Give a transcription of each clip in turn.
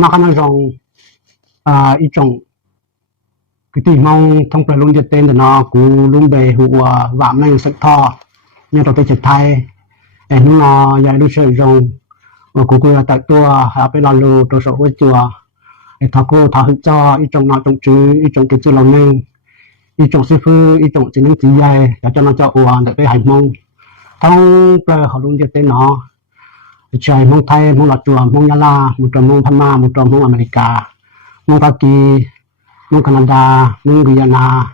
那可能种一种cái tình mong thông phải luôn tên de nó cú luôn bề hùa vạm năng sức thọ như đầu tiên Thái em nó dài đôi sợi rồng và cú là tại tua hạไปlà lùตัวsố với chùa thọ cô thọ hữu cho一种nó trong chữ一种cái chữ lòng năng一种sư phụ一种chính năng chỉ dài cho nó cho uổng để cái hành mong thông phải họ luôn tên nó trời mong Thái mong là chùa mong Nha La một trong mong Pama một trong mong America mong Hoa Kỳ mong Canada mong Guyana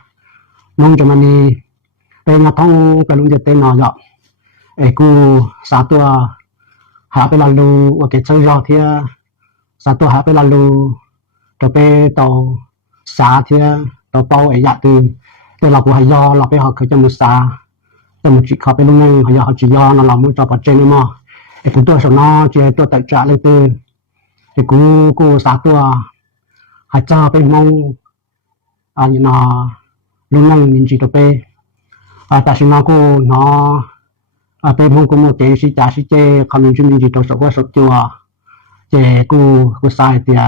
mong Germany tên là thông phải luôn tên nó rồi cú sa tua hạไปlà lu và cái chơi rò thì sa tua hạไปlà lu rồiไปtàu sa thì tàu bao ấy dạ từ từ là của hải do làไปhọ khởi cho một sa cho một chị họไปluôn nên họ chỉ do nó làm một trò bật trên mà cú tua số nó chơi tua tại trả lên từ cú sa tua hải choไปmong như nó luôn nên mình chỉ tàuไปtại sao nó cú nóไปมองกูโมเตสิจ่าสิเจคำนึงจุมิจิตโสว่าสจัวเจกูสายเตีย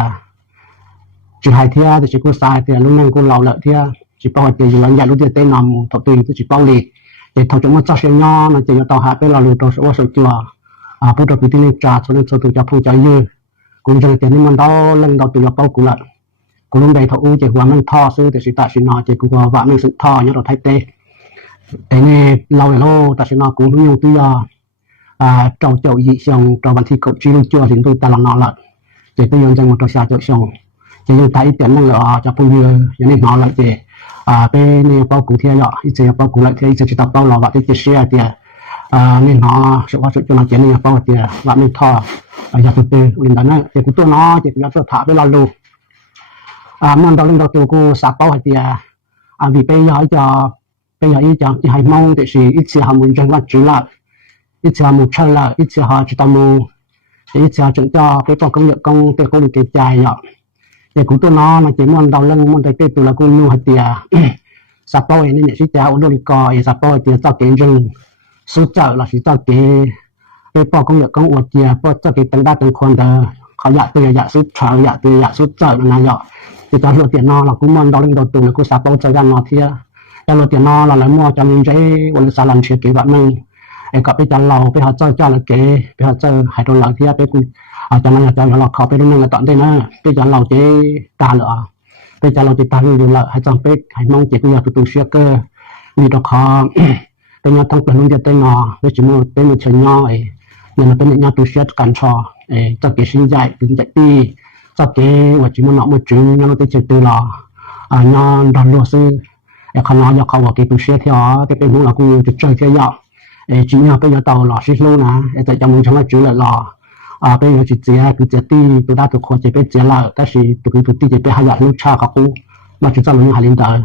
จิหายเทียแต่จิกูสายเตียลุงนั่งกูเหล่าละเทียจิเป้าเตียอยู่หลังใหญ่รู้เตียเต้นำถกตัวตัวจิเป้าลีเจทำจนมันจะเสียงอมันเจยต่อหาไปเรารู้ตัวว่าสจัวพูดตัวที่นี่จ่าส่วนตัวจะพูดใจยืดกูจะเตียนี่มันดอเล่นดอตัวเป้ากูละกูลุงได้ทอูเจหัวมันท่อซื้อแต่สิตาสินอเจกูว่าว่ามันสุดท่อเนี่ยเราไทยเต้แต่เนี่ยเราแต่ฉันกูรู้อยู่ตัวเจ้าอีช่องเจ้าบันทึกกดชื่อจัวถึงตัวตลาดนอละเจ้าตัวยังจังหวัดตัวชาเจ้าช่องเจ้าไทยเต็มนั่นเลยจะพูดเยอะอย่างนี้นอละเจ้ไปเนี่ยเป้ากูเทียร์อีเจ้าเป้ากูละเทียร์จะตัดเป้าเราว่าที่จะเสียเจ้นี่นอสุว่าสุดจนเจ้าเนี่ยเป้าเจ้าว่าไม่ท่ออยากตัวลินดานะเจ้ากูตัวนอเจ้าอยากตัวถาไปเราลูมันเราเล่นเราตัวกูสับเป้าเจ้าvì bây giờ ý chẳng chỉ hay mong để gì ít chỉ ham muốn trong vật chủ là ít chỉ ham muốn chơi là ít chỉ họ chỉ tao mua ít chỉ họ chọn cho cái công việc công cái công việc chạy nhở để cũng tôi nó là chỉ muốn đầu lưng muốn cái từ là cũng nuôi hạt tiền sắp tới nên để chỉ cho ông đôi cò sắp tới tiền cho cái rừng số chợ là chỉ cho cái công việc công uổng tiền cho cái tăng đa tăng quan đó họ dạ từ dạ số chợ dạ từ dạ số chợ là nhở thì cho lượng tiền nó là cũng muốn đầu lưng đầu từ là cũng sắp tới cho ra nó thìเราเตียนนอเราเลยมั่วจำใจวันสารันเชื่อเกี่ยวกับนึงก็ไปจันเราไปหาเจ้าละเก๋ไปหาเจ้าหายตัวหลังที่ไปกูจันเราจะเราเขาไปตรงนั้นละตอนได้นะไปจันเราเจตาเหรอไปจันเราจะตาอยู่ละให้จังไปให้มองเจ็บอยากตัวเชื่อเกอมีดอกคอเป็นยาทั้งเป็นลุงจะเต้นนอไปจิมูเป็นมือเชนย่อยเนี่ยมันเป็นยาตัวเชื่อกันชอเจ้าเก๋ชิ้นใหญ่ถึงจะตีเจ้าเก๋ว่าจิมูหนอมือจื้อยาเราจะเจอตัวหล่อยาดอนลัวซื้อเขาnói choเขาว่าcái xe theo cái bên là cũngจะchơi theo dạo chỉ nhau bây giờ tàu lò xí lô nè tại trong mình chẳng là chủ là lò bây giờ chỉ cứ chỉ ti tụi ta tụi con chỉ biết chỉ là cái gì tụi ti chỉ biết hai dạng lúc chaเขาmà chỉ cho mình hai linh đời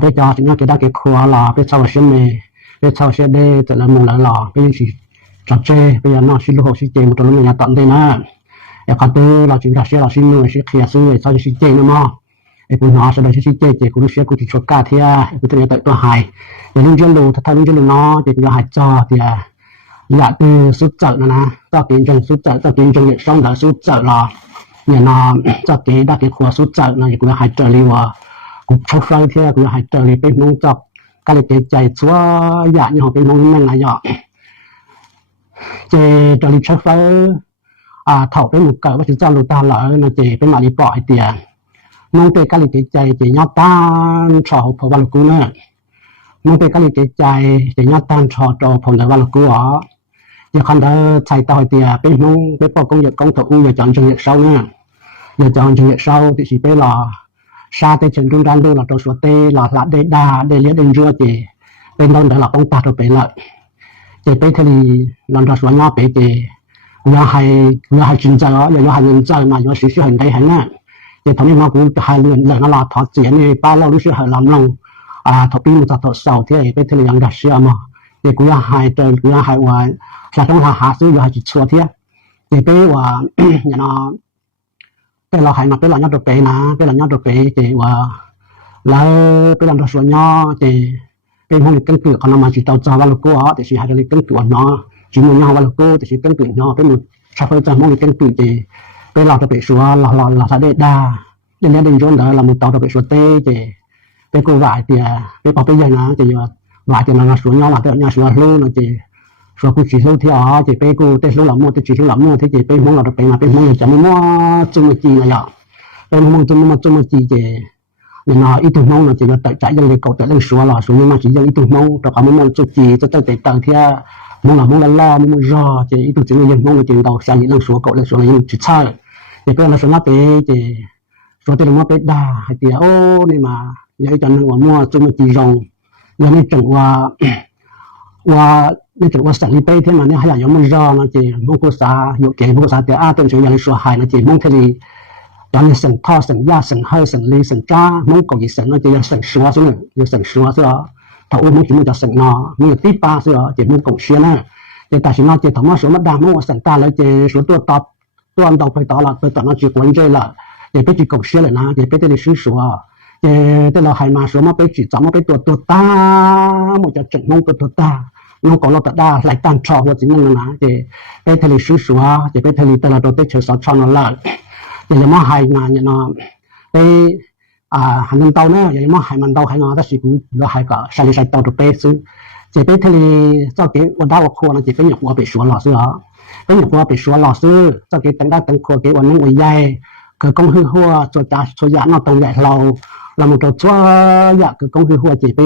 bây giờ chỉ nhau cái đó cái khoa là bây giờ xe mề bây giờ xe đây tự là mình là lò bây giờ chỉ chặt chơi bây giờ nó xí lô xí chơi một trong những nhà tận đây nèเขาtư là chỉ là xe là xí lô xí kia xí sau xí chơi nữa màกูน้อสดายชี้เจ๊กูรู้เสียกูจะชดกาเทียกูจะเนี่ยตัวหายอย่างนี้เรื่องดูถ้าเรื่องน้อเจ๊กูจะหายจอเทียอยากคือสุดจัดนะจะเป็นจงสุดจัดจะเป็นจงเนี่ยช่องแต่สุดจัดหรอเนี่ยน้อจะเก๋ได้เก๋ขวาสุดจัดนะกูจะหายจอเลยว่ากูชดไฟเทียกูจะหายจอเลยเป็นน้องจับก็เลยเจ๊ใจชัวอยากเนี่ยเขาเป็นน้องนั่งไงหรอเจ๊จอเลยชดไฟเท่าเป็นหมุกเกิดว่าจะเจ้าลูตาเหรอนะเจ๊เป็นมาลีปล่อยเตียมองไปกะลิเกใจจะยอดต้านชอพอวันกูเนี่ยมองไปกะลิเกใจจะยอดต้านชอจอพอวันกูอ๋ออย่าคันเดอใช้ต่อยเตียเป็นมองไปปอกงอย่ากงถูอย่าจอนจังเศร้าเนี่ยอย่าจอนจังเศร้าที่สิไปหล่อชาเตเฉินรุ่งรันดูหล่อตัวสวดเตหล่อละเดดาเดเลียเดินรัวเจเป็นตอนเดหล่อป้องตาตัวไปละเจไปทะเลนอนตัวสวนงอไปเจอย่าให้จินใจอ๋ออย่าให้เงินใจมาอย่าสิสิหันได้หันน่ะแต่ตอนนี้เรากูจะให้เรื่องนั่นเราถอดเสียนี่ป้าเรารู้สึกหายลำลงถอดปีมันจะถอดเสาที่ไปทะเลยังดัชเชียมาแต่กูอยากให้เจอกูอยากให้ว่าสักครั้งหาซื้ออยากให้จิตชัวที่แต่ไปว่าอย่างนั้นแต่เราให้มาเป็นหลังยอดตัวไปนะเป็นหลังยอดตัวไปแต่ว่าแล้วเป็นหลังตัวส่วนย่อแต่เป็นห้องเล็กกันเกือบเขานำมาจิตเตาจ้าวันละกูอ๋อแต่สิให้เล็กกันเกือบเนาะจิตมันย่อวันละกูแต่สิกันเกือบเนาะเป็นมือชาเฟอร์จ้าห้องเล็กกันเกือบแต่ ไปเราจะไปชัวเราถ้าได้ด่าเดี๋ยวนี้ย้อนเรามุดต่อไปชัวเต้เจไปกูว่าเตียไปพอไปยังนะจะอยู่ว่าจะนอนชัวย่อหลังเตียชัวรู้นะเจชัวกูchỉรู้ที่อ๋อจะไปกูเตรู้หลังมั่วจะchỉรู้หลังมั่วที่จะไปมองเราไปมาไปมองจะมั่วจุ่มจีนะอย่าไปมองจุ่มจีเจเนี่ยนะอีตัวมองนะจะอยู่แต่ใจยังเลยเก่าแต่เรื่องชัวหล่อชัวยังมาchỉยังอีตัวมองแต่ความมองจุ่มจีจะแต่ต่างที่มองหลังมองล่อมองรอเจอีตัวจริงยังมองจริงเราใช้เรื่องชัวเก่าเรื่องชัวยังจิตใช่จะเป็นอะไรสักอย่างเจ说这么被打还点哦你嘛有一阵我摸这么集中有那种那种我省里白天嘛你还有么热那这蒙古啥有给蒙古啥的啊等于有人说还那这蒙特里让你省套省压省害省力省渣蒙古一省那这要省说是呢有省说是吧他我们怎么叫省呢没有第八是吧这蒙古学呢这但是那这他妈说么大蒙我省大了这说多大多安到快到了都等到去关这了也被去狗血了呢也被这里是说也对了还嘛说嘛被去怎么被多大我叫整弄多大nó có lo tất lại tăng trò hoặc chính là nó để被这里是说也被这里的了都被车上穿了也嘛还嘛nó被hành động tàu nữa也嘛还蛮到还嘛但是cũng有还个sai里sai到都被是也被这里照给我打我哭了也被我被说老师啊被我被说老师照给等到等哭给我弄为ใหญ่คือกงฮือหัวตัวจ่าตัวยาเนาะตรงใหญ่เรามันตัวจั่วยาคือกงฮือหัวจะไป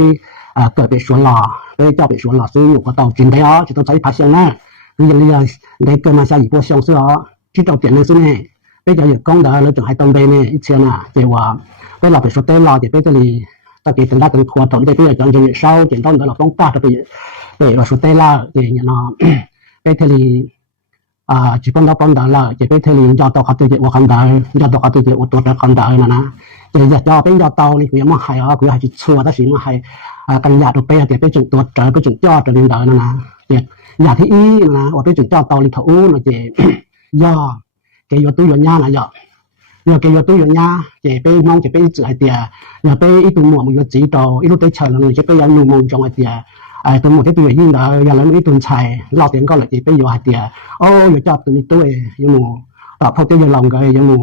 เกิดไปสวนหล่อไปเจ้าไปสวนหล่อซื้ออยู่ก็ต้องกินได้อ๋อจะต้องใช้ภาษาเนี่ยคืออย่างนี้ได้เกิดมาใช้อีกพวกช่องซื้ออ๋อที่เราเปลี่ยนเลยซื้อเนี่ยไปเจ้าอยู่กงเด้อแล้วจะให้ตรงไปเนี่ยอีเชียน่ะเจ้าว่าไปเราไปสวนเต้หล่อจะไปจะลีตะกี้ถึงได้ถึงครัวถมได้ไปอย่างจะเศร้าเจ็บต้นเด้อเราต้องตาจะไปเราสวนเต้หล่ออย่างเงี้ยเนาะไปทะเลchỉ con đó là chỉ biết thời liền cho tàu khát tự của khán giả cho tàu khát tự của tổ chức khán giả này nè chỉ cho bên cho tàu này cũng mà hay cũng hay chỉ xua đó chỉ mà hay căn nhà được bây giờ cái chừng tổ trợ cái chừng cho trở lên đời nè chỉ nhà thì ý nè và cái chừng cho tàu đi thấu nó chỉ do cái vô túi vô nhà là do cái vô túi vô nhà chỉ bên mong chỉ bên chữ hay tiền nhà bên ít tụi mùa một chỉ tàu ít lúc tới chờ là người chỉ bên giao nụ mong trong hay tiền tụi một cái tuổi gì đó giờ là mấy tuần xài lo tiền có là chỉ bây giờ hạt tiền giờ cho tụi mình tuổi nhưng mà tạo phong tiêu giờ lòng cái nhưng mà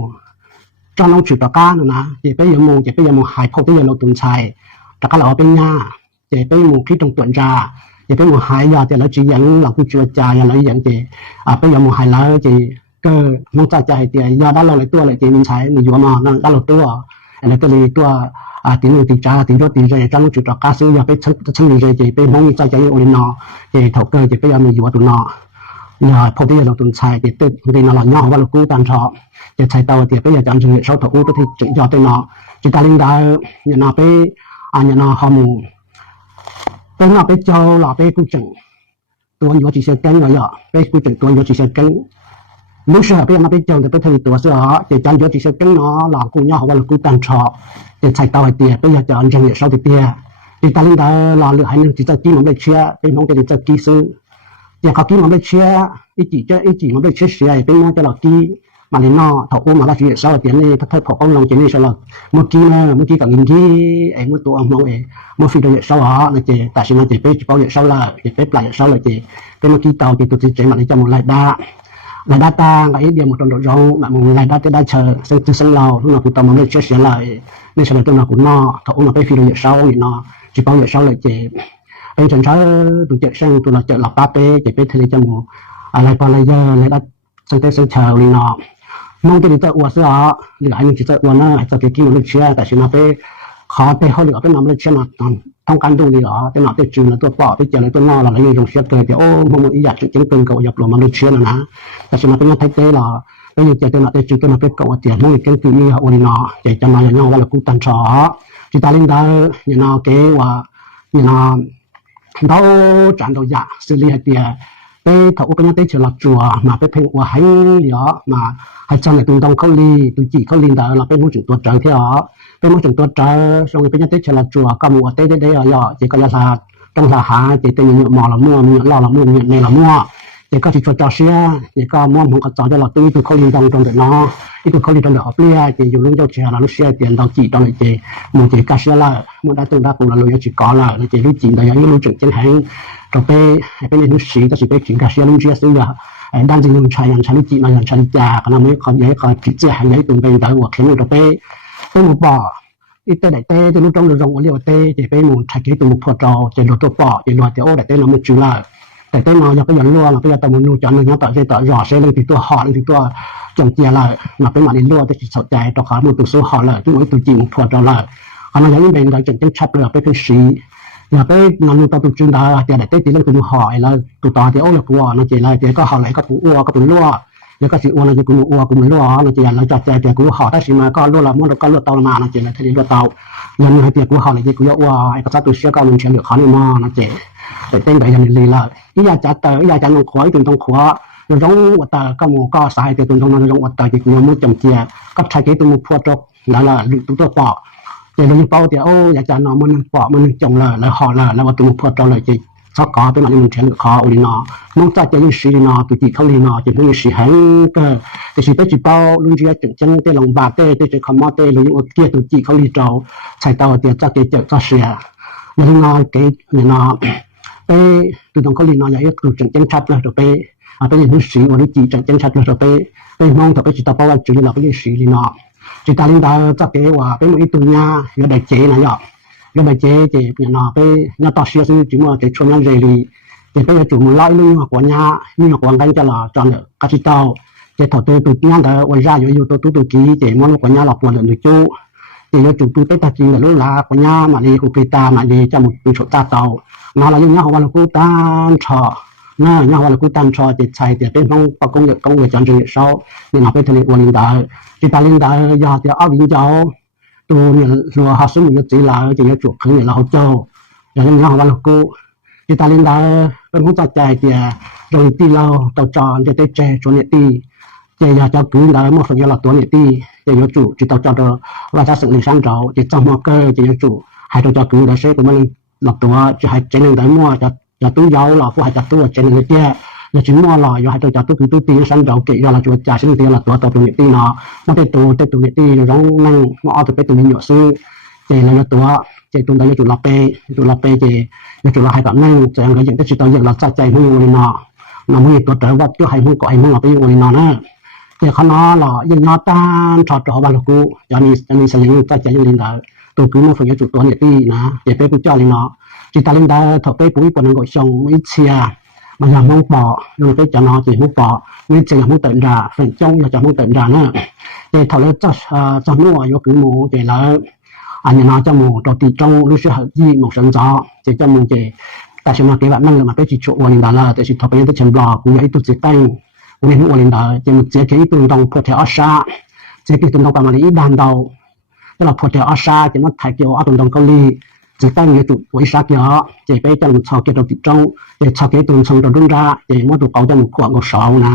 cho nó chịu tất cả nữa nè chỉ bây giờ một hai phong tiêu giờ lâu tuần xài tất cả là ở bên nhà chỉ bây giờ khi trong tuần ra chỉ bây giờ hai giờ thì là chỉ dẫn là cũng chưa trả là lấy dẫn thì bây giờ một hai là chỉ cơ mong trả hạt tiền giờ đã lâu lại tua lại chỉ mình xài mình dùng mà đã lâu tua là cái này tua tiền người tiền trả tiền cho tiền rồi trong chuyện cá sấu giờ phải chân rồi chỉ phải mong cho chạy ổn nó thì thầu cơ thì bây giờ mình dùng tụi nó nhờ phổ biến là tụi xài thì tụi nó là nhau và là cú tan trọ thì xài tàu thì bây giờ chọn trường sau thầu có thể chỉnh cho tụi nó chỉ ta linh đạo nhà nó phải nhà nó hòm tụi nó phải cho là phải cú chỉnh tụi nó chỉ sẽ cân rồi phải cú chỉnh tụi nó chỉ sẽ cân lúc sau bây giờ nó phải chọn thì phải thay tụi sữa thì chọn chỉ sẽ cân nó là cú nhau và là cú tan trọ để xài tàu thì bây giờ chọn trường sau thì ta linh đạo là lựa hai nên chỉ cho kỹ mà bị chia bên mong cái cho kỹ sư giờ có kỹ mà bị chia ý chỉ mà bị chia sẻ bên mong cho là kỹ mà lên nó thầu mà là chuyện sau tiền này thay phổ công lòng chuyện này sau là một kỹ cả nghìn kỹ em một tụ mong em một phi đội sau đó là chỉ tại sao nó chỉ biết bao nhiêu sau là chỉ biết lại sau là chỉ cái một kỹ tàu thì tụi chỉ mà để cho một lại data cái điểm một trong độ rộng mà một lại data đã chờ sân lầu lúc nào cũng tao muốn chia sẻ lại nên sau đó tôi nào cũng nó thầu mà cái phi đội sau thì nó chỉ bao nhiêu sau là chỉ bên trong tụi chợ sang tụi nó chợ lọc ba chỉ biết thì cho một lại qua lại giờ lại đã sang tới sang chờ thì nó mong cái chợ uổng sữa lựa anh chỉ chợ uổng nó cho cái kia nó chia tại sao nó phải khó để họ lựa cái nằm nó chia mà thông can đồ gì đó cái nào cái chữ nó tôi bỏ cái chợ này tôi no là lấy dùng xe cười thì mong một ý giả chứng từng cậu nhập rồi mà nó chia là ná tại sao nó phải thay thế là bây giờ chợ tôi nó cái chữ tôi nó phải cậu tiền mong cái kiểu như họ uổng nó để cho nó nhau là cũng tan trò chỉ ta lên đó như nó cái và như nó đâu chẳng đâu giả xử lý hay tiềnไปเขาก็ยังได้เจอหลักจัวมาไปเพ่งว่าให้เหลียวมาให้จังเลยตรงเขาลีตัวจีเขาลีนแต่เราไปมุ่งถึงตัวจังที่อ๋อไปมุ่งถึงตัวจังส่งไปยังได้เจอหลักจัวก็มัวได้อ๋อจีก็ยาศาสตร์ต้องหาจีเป็นหมอละมั่วมีล่อละมั่วมีในละมั่วจีก็ที่ตัวเสียจีก็มั่วผมก็จ่อได้หลักตัวเขาลีนตรงเด็กน้อที่ตัวเขาลีนตรงเด็กเขาเปรี้ยจีอยู่ลุงเจ้าเชียร์เราเสียเตียนเราจีตรงจีมันจีก็เสียละมันได้ตัวได้ของเราเลยจีก้อนละจีรู้จีแต่ยังไม่รู้จุดเจนแห่งเราไปเป็นลูกศิษย์ก็สิไปกินกาเซียลุงเชียร์ซื้อ ด้านจริงชายอย่างชาลิจิมาอย่างชาลิจาก็นำให้เขาย้ายเขาพิจารณาให้ตรงไปได้ว่าเข็มตัวเป้ตัวหมูป่ออีเต้ได้เต้จะรู้ตรงรู้ตรงว่าเรียกว่าเต้จะไปหมูไทยกี่ตัวหมูพอจอจะรู้ตัวป่อจะรู้แต่โอ้ได้เต้เราไม่จุฬาแต่เต้เราอยากไปยันรั่วเราไปยันตะมุนนูจันนึงต่อใจต่อหยอดเส้นที่ตัวห่อที่ตัวจงเจียเลยมาเป็นมาในรั่วจะสนใจต่อขามือตัวสู้ห่อเลยที่มือตัวจริงพอจอเลยอันนั้นอย่างนี้เป็นการจังชับเลยไปคือสีอย่าไปนำตัวตุจุนดาแต่ได้ตีเรื่องตัวห่อแล้วตัวต่อที่โอ้เรากลัวนั่นเจเลยแต่ก็ห่อไหลก็ปูอ้วก็ปูรั่วแล้วก็สิอ้วนั่นจะกูอ้วกูไม่รั่วนั่นเจเราจัดใจแต่กูห่อได้สิมาก็รั่วละมันก็รั่วเตามานั่นเจเลยที่รั่วเตายังให้แต่กูห่อเลยกูอ้วไอ้ก็จะตัวเสียก็ลงเฉลี่ยเขานี่มานั่นเจแต่เต้นไปยังลีละอีอยากจัดแต่อีอยากจะลงขวายถึงตรงขวาอยู่ตรงวัดตาก็หมู่ก็สายแต่ตรงนั้นตรงวัดตาที่กูมุ่งจำเจียก็ใช้ที่ตรงพวกจกแล้วล่ะตัวปอแต่เราเป้าแต่โอ้อยากจะนอนมันปอมันจงเลยแล้วห่อเลยแล้วว่าตัวพวกจเลยจีเขาก่อเป็นอะไรมันเฉลี่ยเขาลีนอน้องจัดจะยิ่งสีนอตัวจีเขาลีนอจะยิ่งสีให้ก็แต่สีเต้จีเป้าลุงจีจังเต้ลงบาเต้เต้จะคอมมอเต้ลุงยิ่งเกี่ยตัวจีเขาลีเจ้าใช้เตาเตี้ยจักเจก็เสียแล้วนอเกยนอไปตัวตรงเขาลีนออย่างนี้ตัวจังชัดเลยตัวไปไปอย่างนี้สีวันนี้จีจังชัดเลยตัวไปมองตัวไปจีตาเป้าว่าจีเราไปยิ่งสีลีนอจีตาลินดาจักเกว่าไปมันอีตัวเนี้ยอยู่ได้เจนะยออยู่ได้เจเนี่ยนะไปเนี่ยต่อเสียซึ่งจีมัวจะชวนยังเรลีจะไปจุ่มไล่ลุงหัวเนี้ยนี่หัวกันจะหล่อจอนเนกัจจิตาจะถอดตัวเนี้ยแต่วันย่าอยู่ตัวกี้จะมันหัวเนี้ยหลอกปวดเลยจูจะจุ่มตัวไปตะกี้เลยลูกหลาหัวเนี้ยมาดีอุปิตามาดีจะมุดเป็นโฉดตาเตานาเราอย่างเงี้ยหัวเรากูตามชอน่าเนี่ยหัวเรากูตามชอจะใช้จะเป็นต้องประกงกงจอนจะเศร้าเนี่ยเราไปทะเลวันลินดาจิตาลินดายาจะเอาวิญญาณตัวเนี่ยรัวหาสมุนจีลาจะเนี่ยจุกขึ้นเนี่ยเราเจ้าอย่างนี้หัวเรากูจิตาลินดาเป็นผู้จัดใจเจ้าโดยที่เราต่อจอนจะได้เจชวนเนี่ยตีเจ้าจะกู้ได้หมดสัญญาเราตัวเนี่ยตีจะยกจุจิตต่อจอดว่าจะสื่อในชั้นเราจะจำมาเกยจะยกจุให้ตัวจะกู้ได้เสร็จตัวมันหลับตัวจะให้เจนึงได้มั่วจะตู้ยาวหล่อผู้ให้จะตู้เจนึงเจ้าอย่าจิ้มมั่วหล่ออย่าให้ตัวจะตู้คือตู้ตีชั้นเราเกยเราจุจ่ายชั้นตีเราตัวตัวเป็นเนี่ยตีเนาะไม่ได้ตัวเนี่ยตีเราต้องนั่งมาเอาตัวไปตัวนี้หยดซื้อเจเราตัวเจตุนได้จุดละเปเจจุดละให้แบบนั่งจะยังไงอย่างที่จิตอย่างเราใจมึงอยู่เลยเนาะน้ำมึงตัวแต่ว่าตัวให้มึงก็ไอ้มึงเอาไปอยู่เลยเนาะนะเจ้าเขาเนาะหล่อยังนอตานถอดตัวบาลูกูจะมีเสียงใจอยู่เลยนะตัวคือมึงฝึกจุดตัวเนี่ยตีนะเจ้าไปกูเจ้าเลยเนาะจิตตาลินดาถอดไปปุ๋ยปนก็ชงไม่เชียมันอย่างมึงปอลงไปจะนอจีมึงปอไม่เชียมึงเติมด่าเป็นจ้องอยากจะมึงเติมด่านะเจ้าถอดแล้วจะมั่วยกคือหมูเจ้าแล้วอันนี้น่าจะมองตัวตีจงรู้สึกยี่มองสัญญาจะมองเจแต่ฉันมาเก็บแบบนั่งเลยมาไปจิตโชว์วันนี้ได้แต่ฉันทำไปยังที่ฉันบอกกูยังไอ้ตัวเจ็บตั้งกูเห็นวันนี้ได้จะมันเจ็บแค่อีตัวตรงพอเทอชาเจ็บตัวตรงประมาณนี้ดันดาวแล้วเราพอเทอชาจะมันถ่ายเกี่ยวเอาตรงเกาหลีเจ็บตั้งเยอะจุดไว้สักเยอะจะไปจังชาวเกี่ยวตัวตีจงจะชาวเกี่ยวตัวชงตัวดุนราจะมันตัวเก่าจะมันขวางกับสาวนะ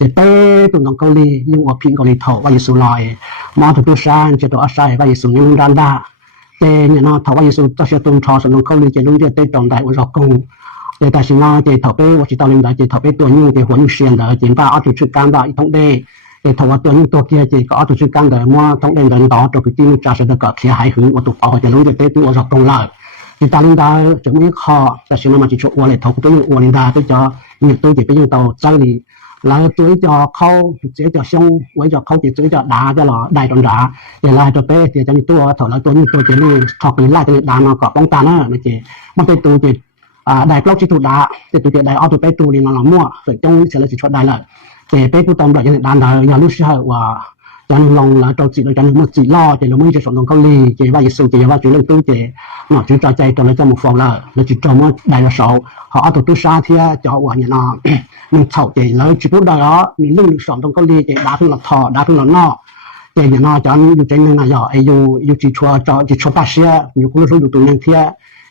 จะไปตัวตรงเกาหลียิ่งว่าพิงเกาหลีเท่าว่ายิสุลอยมาตัวชาจะตัวอาศัยว่ายิสุยิ่งดันดาเจเนี่ยนะถ้าว่ายิสุจะเสียตรงชอสนุนเขาเลยจะลุ้นจะเต้นตรงได้ว่าเราคงเจแต่สิ่งนั้นเจถ้าไปว่าจิตตาลินได้เจถ้าไปตัวยิ่งเจหัวยิ่งเสียนได้เจป้าเอาตัวชื่อการได้ทั้งเดเจถ้าว่าตัวยิ่งตัวเกียเจก็เอาตัวชื่อการได้มั่วทั้งเดินเดินต่อตัวคือที่มันจะเสด็จก็เขียหายหึงว่าตัวเอาจะลุ้นจะเต้นตัวเราคงเลยจิตตาลินได้จะไม่ขอแต่สิ่งนั้นมันจะช่วยว่าเลยถ้าตัวยิ่งวันลินได้ก็จะยิ่งตัวเจไปยิ่งต่อใจดีแล้วตัวจะเข้าเจ๊จะช่องไว้จะเข้าเจ๊จะด่าจะหล่อได้ตอนด่าเดี๋ยวไล่ตัวเป้เดี๋ยวจะมีตัวถอดแล้วตัวนี้ตัวเจนี่ถอดไปไล่ตัวด่ามาก็ป้องกันนะไม่เจ๊มันเป็นตัวเจ๊ได้กล้องที่ถูกด่าแต่ตัวเจ๊ได้เอาตัวเป้ตัวนี้มาหล่อมั่วเสร็จจ้องเสร็จแล้วสิชดได้เลยเจ๊เป้กูตอมแบบยังด่าได้ยังรู้สึกว่าจันลงแล้วตัวจีเราจันมันจีล่อเจ๊เราไม่จะสนองเกาหลีเจ๊ว่าจะสู้เจ๊ว่าจะเล่นตู้เจ๊หน่อยจุดใจตัวเราจะมุกฟองแล้วแล้วจุดจอมว่าได้ละสองเขาเอาตัวตู้ซาเทียจะว่าเนี่ยนะmình thầu thì lấy chỉ có đó mình lưng được sòng trong cái ly thì đá phương là thò đá phương là nọ thì nhà nó cho anhอยู่trên này giờ aiอยู่chỉ cho bác sĩอยู่cũngรู้อยู่ตรงนั้นเที่ย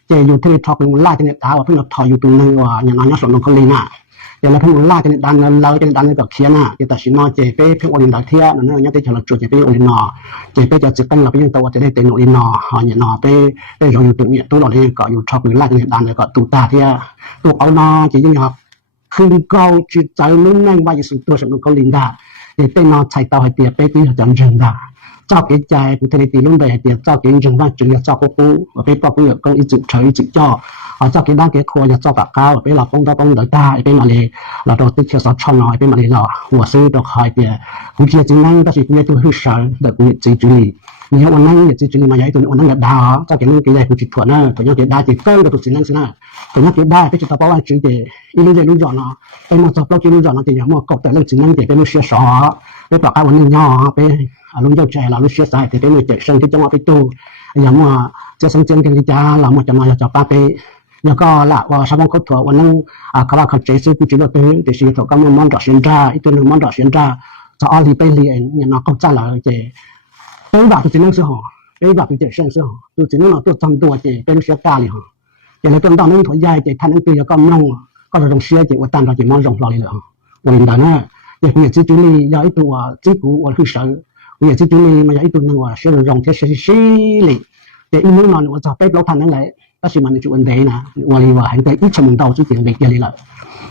thìอยู่ที่ทอเป็นล่าที่เนี่ยดาว่าเพิ่งเราทออยู่ตรงนั้นว่าnhà nó sòng trong cái lyน่ะแต่แล้วเพิ่งล่าที่เนี่ยดันเราที่ดันก็เขียนน่ะที่แต่สินอเจเป้เพิ่งโอลินดาเที่ยนั่นเนี่ยที่จะเราจุดเจเป้โอลินอเจเป้จะจิตตั้งเราไปยังตัวจะได้เต็มโอลินอเนี่ยนอเป้อยู่ตรงเนี่ยตัวเราเนี่ยก็อยู่ทอเป็นล่าที่เนี่ยดันก็ตูตาเที่ยตัวเอานอจะยิ่งครับคือเราจิตใจนุ่มแน่งว่าจะสุดตัวสำหรับเขาลินดาเดี๋ยวเป็นนอนใช้เตาให้เตียเป๊ะที่จะจำเริญดาใจ照给在不特的路的点照给人话只要照顾不我被报不有工一直锤一直叫照给单给科要照把高被老公到工的大被嘛哩老多对确实超น้อย被嘛哩老我是都开的กูจะจริงนั่งแต่สิกูจะตัวหึ่งแต่กูจะจริงนี่วันนั้นจะจริงมาใหญ่ตัววันนั้นแบบดาวเจ้าเก่งเก่งใหญ่กูจิตถั่วน่ะตัวยังเก่งได้จิตเกินกับตัวจริงนั่งสินะตัวยังเก่งได้ไปจิตตะปว่าจริงเดอีรู้จะรู้จอนะไปมาจับเราจะรู้จอนะแต่ยังมั่วกบแต่เรื่องจริงนั่งเดเป็นรู้เสียสอไปปากวันนึงย่อไปลุงเจ้าใจเรารู้เสียสายแต่เป็นเจ็บซึ่งที่จังหวะไปตู้ยังมั่วจะสังเกตกันจ้าเรามั่วจะมาจะป้าไปแล้วก็ละว่าชาวบ้านเขาถั่ววันนั้นเขาว่าเขาเจซื้อกูจิตเราตื้อแต่สิ่งที่เขาก็มันดอกเสียนจ้าอีตัวนึงมันดอกเสียนจ้าจะเอาลีไปเรียนเนี่ยน้องเขาจ้าเราเจเป็นแบบตัวจริงนั่งสิหรอเป็นแบบตัวเจ็บซึ่งสิหรอตัวจริงนั่งเราตัวจำตัวเจเป็นเสียกาเลยหรอแต่เราตอนนั้นถั่วใหญ่เจท่านนั่งตีแล้วก็มั่งก็เราต้องเสียเจว่าตามเราเจมั่งรองรอเลยเหรอวันนั้นนะอย่างกูอยากจะจุลีอยากไอ้ตัวที่กูว่าคือเสือกูอยากจะจุลีมาอยากไอ้ตัวนึงว่าเสือรองเทสซีเลยแต่อีนู้นนอนว่าจะไปเราทันนั่นแหละก็สิมันจะวันเดย์นะวันนี้ว่าให้ได้อีกชั่วโมงเท่าที่เสียงเด็กเลยล่ะ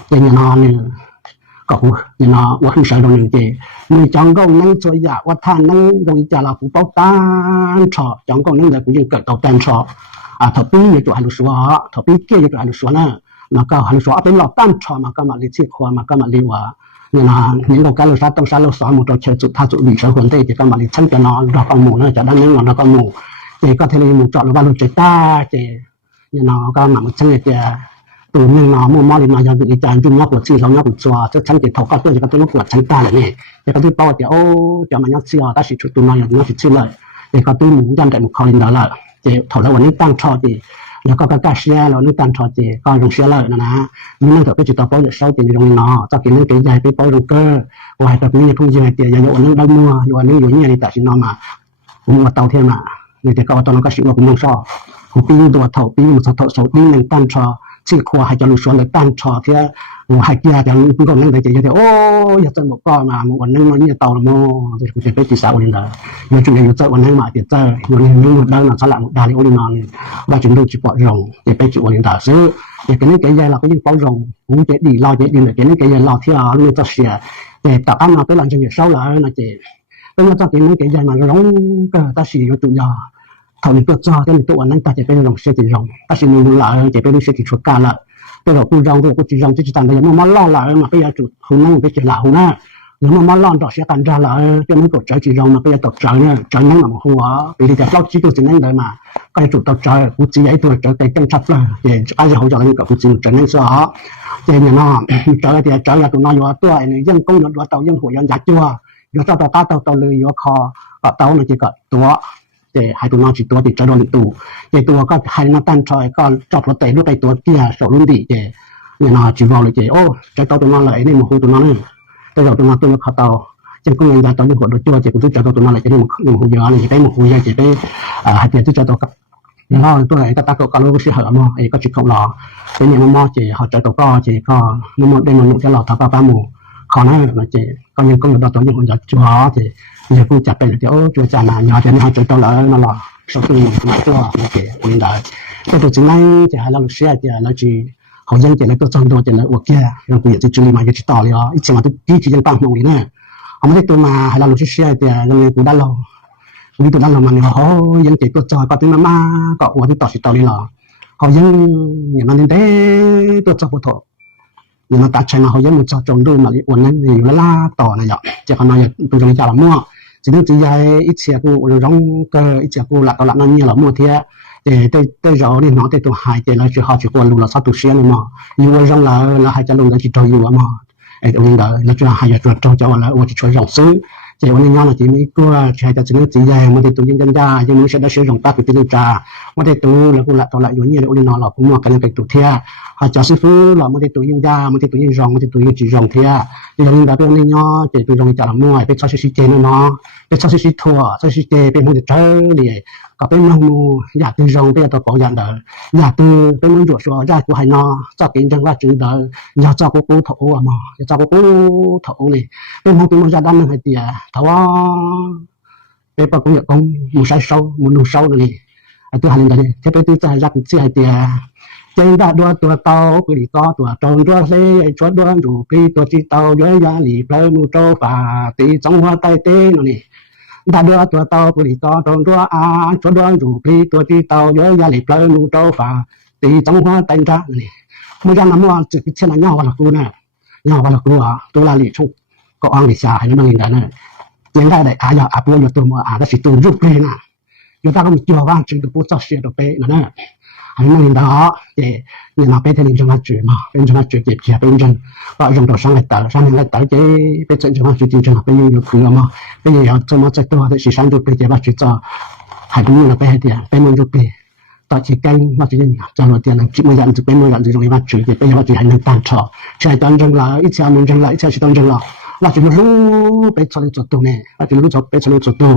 แต่เนี่ยนอนเนี่ยก็กูเนี่ยนอนว่าคือเสือตรงนึงเจมีจังก็นั่งช่วยอยากว่าท่านนั่งตรงจะเรากูเป้าตานชอจังก็นั่งแต่กูยังเกิดเต่าแตนชอถ้าปีอยู่ตัวฮัลโหลสัวถ้าปีเกี่ยอยู่ตัวฮัลโหลสัวนะมันก็ฮัลโหลสัวเป็นหลอดตั้นชอมันก็มาลิชิความันก็มาลิว่าเนี่ยนะนี่เราการเราสร้างต้องสร้างเราสอนหมดเราเชื่อจุดท่าจุดวิชาคนได้จะก็มาลิชั้นจะนอนเราก็หมู่นะจะด้านนั้นเราก็หมู่เจก็ทะเลหมู่เจาะหรือว่าเราจะต้าเจเนี่ยนะก็มาชั้นจะตัวนึงนะมั่วมั่วเลยมาอย่างวิจารณ์จุ่มนักหัวชีเรานักหัวจัวจะชั้นจะถกก็เพื่อจะก็ต้องหัวชั้นต้าเลยเนี่ยจะก็ที่เป้าจะโอ้จะมายัดเสียแต่สิชุดตัวน้อยอย่างนักสิชื่อเลยจะก็ตัวหมู่ยันแต่หมู่เขาเรียนได้ละจะถอดแล้ววันนี้ตั้งชอเจแล้วก็กล้าเสียเรานี่ตั้งชอเจก็ลงเสียเลยนะนี่นั่นก็ไปจุดต่อเป้าจะเศร้าเจตรงนี้เนาะจะกินนั่นกินใหญ่ไปเป้าลงเกอร์ว่าให้แบบนี้ทุ่งใหญ่เตียอย่างวันนั้นได้มั่ววันนี้อยู่นี่ในแต่สินอมาผมมาเตาเทียมมานี่แต่ก็ตอนนั้นก็สิว่าผมยังชอบผมปีนตัวเท่าปีนสะเท่าสดนี่หนึ่งตั้งชอชื่อครัวให้จะรู้ส่วนเลยตั้งชอเทียหัวให้เกียร์อย่างคุณก็นั่งแต่เจจะโอ้อยากจะบอกก็มาวันนั้นมันนี่เตาละโม่จะคุณจะไปติดสาวนี่เลยอยู่จุดไหนอยู่เจอวันนั้นมาเดี๋ยวเจอวันนี้นี่หมดแล้วนะสลับดาริโอลินอนว่าจุดดูจีบปอดรงจะไปจุดวันนี้แต่ซื้ออย่างนี้แกใหญ่เราก็ยิ่งเป้ารงหูเจดีเราเจดีเลยอย่างนี้แกใหญ่เราที่เราเนี่ยจะเสียแต่ตัดอันมาไปหลังจากเช้าแล้วนะเจเป็นว่าจะกินนี้แกใหญ่มาร้องก็ตัดสีอยู่ตัวยาเท่านี้ตัวจ้าแต่ตัวนั้นตัดจะเป็นรองเสียจีรงตัดสีมือหล่าจะเป็นเสียจีชุดกาละตัวเรากูรองตัวกูจีรองที่จะทำได้ยังมันล่อหล่ามาไปยาจุดหุ่นนั่งไปเจอหล่าหุ่นน่ะยังมันล่อต่อเสียกันจ้าหล่าจะมันกดใจจีรองมาไปยาตกใจเนี่ยใจนั่งหนังหัวไปที่จะเล่าจีตัวจีนั่งได้มาก็จะจุดตกใจกูจีไอ้ตัวใจเต็มชัดเลยเดี๋ยวจะเขาจะเล่นกับกูจีใจนั่งซะเดี๋ยวเนี่ยนะใจเดี๋ยวใจอยากตัวน้อยอยู่ตัวไอ้เนี่ยยังกุ้งอยู่ตัวเต่ายังหัวยังยัดจั่วอยู่ตัวตาตัวเลยอยู่คอเต่าเนี่ยจะก็ตัวเจให้ตัวน้อยจิตตัวติดจะโดนตัวเจตัวก็ให้มาตั้งชอยก็จอบรถเตะด้วยไปตัวเกียร์สรุ่นดีเจเนี่ยนะจีวอลเลยเจโอ้ใจตัวน้อยเลยนี่มันหัวตัวน้อยนี่แต่เราตัวน้อยตัวเขาเต่าเจก็ยังยัดตัวยังหัวโดนจั่วเจก็ตัวตัวน้อยเลยเจนี่มันหัวเยอะเลยเจไปมันหัวเยอะเจไปให้เจตัวตัวกับแล้วตัวไหนก็ตาก็รู้ว่าเสียหายมั้งไอ้ก็จิตเขาหล่อเป็นอย่างนั้นมั้งเจเขาใจตัวก็เจก็มันได้มันจะหล่อทับป้าหมูขอหน้ามาเจก็ยังก็ตัวยังหัวจั่วเจgiờ cũng chặt bên chỗ chỗ cha nào nhỏ cho nên họ chỗ lỡ nó là sau khi mà cho nó kể quyền đại cái đồ chính này thì hai lần xe thì là chỉ họ dân thì là có trong đồ thì là ok rồi bây giờ thì chúng mà cái tàu liền ít mà tôi chỉ dân bằng mong đi nè họ mới tôi mà hai lần xe thì là người cũng đã lâu vì tôi đã lâu mà họ dân thì có cho có tiếng mà có qua cái tàu đi là họ dân nhà nó đến thế tôi cho bộ thổ nhưng mà tại sao họ dân một cho trồng đôi màวันนั้นอยู่ละต่อนะจ๊ะจะเขาน้อยตัวจะจะละมั่วchỉ nên chỉ dạy ít xe cô rong cơ ít xe cô là nó như là mua thế để tới giờ đi nói tới tụi hai thì là chỉ họ chỉ còn luôn là sao tụi xe nữa mà nhưng rong là hai cha luôn là chỉ trâu nhiều mà ông đó là chỉ hai giờ trâu là ông chỉ trâu rong xứ chỉ ông nhau là chỉ mấy cô hai cha chỉ nên chỉ dạy mà tụi dân ra nhưng mà sẽ đã sử dụng ta tụi trà mà tụi là cô là tụi lại như là ông nói là cũng mua cái tụi thế họ cho sư phụ là mà tụi dân ra mà tụi dân rong mà tụi dân chỉ rong thế thì ông đó ông nhau thì tụi rong chả là mua cái cho sư chế nó cái cho sư thua cho sư chếเป็นคนจะเลยก็เป็นน้องมูอยากตื่นรองเป็นตัวของอย่างเดิมอยากตื่นเป็นมันจุดชัวร์อยากกูให้นอจะกินจังว่าจืดเดิมอยากจะกูถอมาอยากจะกูถอเลยเป็นห้องเป็นมันจะดันให้เตี้ยแต่ว่าเป็นปกติของมูใช้เศร้ามูนูเศร้าเลยไอ้ตัวหันเลยแค่ไปตีใจอยากตีให้เตี้ยเจนได้ด้วยตัวเตาปีก็ตัวจงด้วยเล่ไอ้ชดด้วยดูปีตัวจีเตาย้อยยาหลีเพลมูโตฝ่าตีจังหวะใต้เต้นนี่大多ตัวเตาปุริตอตรงตัวอาตัวดวงดูปีตัวที่เตาเยอะยาลิเปลืนูโตฟ้าตีจงหัวตันจ้านี่เมื่อจังน้ำมันจะพิจารณาวันละกูนะย่อวันละกูอ่ะตัวลาลิชุกก็อ่างลิชาให้มันยิงได้นะยังได้อายาอาปัวอยู่ตัวมัวได้สิตัวรูปเลยนะอยู่ตาก็มีจัวว่างจึงตัวปุ๊บจะเสียตัวเป๊ะนะให้มันยิงได้เนี่ยมาเป็นที่นี่จังหวะจุมาเป็นจังหวะจุเก็บเขียเป็นจังก็ยังตัวสร้างให้ต่อเจ๊เป็นจังหวะจุจริงจังเป็นยังอยู่คือมาเป็นยังจะมาจะตัวได้สิสร้างตัวเป็นเจ้าจุจ่อให้เป็นมันไปให้เดียเป็นมันจุเป๊ะต่อจีกันมาจีจังหวะเดียนังจิมันยันจะเป็นมันยันจะตรงนี้มาจุเป็นยังว่าจีให้นังตั้งชอใช่ตอนจังละอีเช้ามันจังละอีเช้าชิตอนจังละว่าจะรู้ไปชนจุดตรงนี้ว่าจะรู้จบไปชนจุดตัว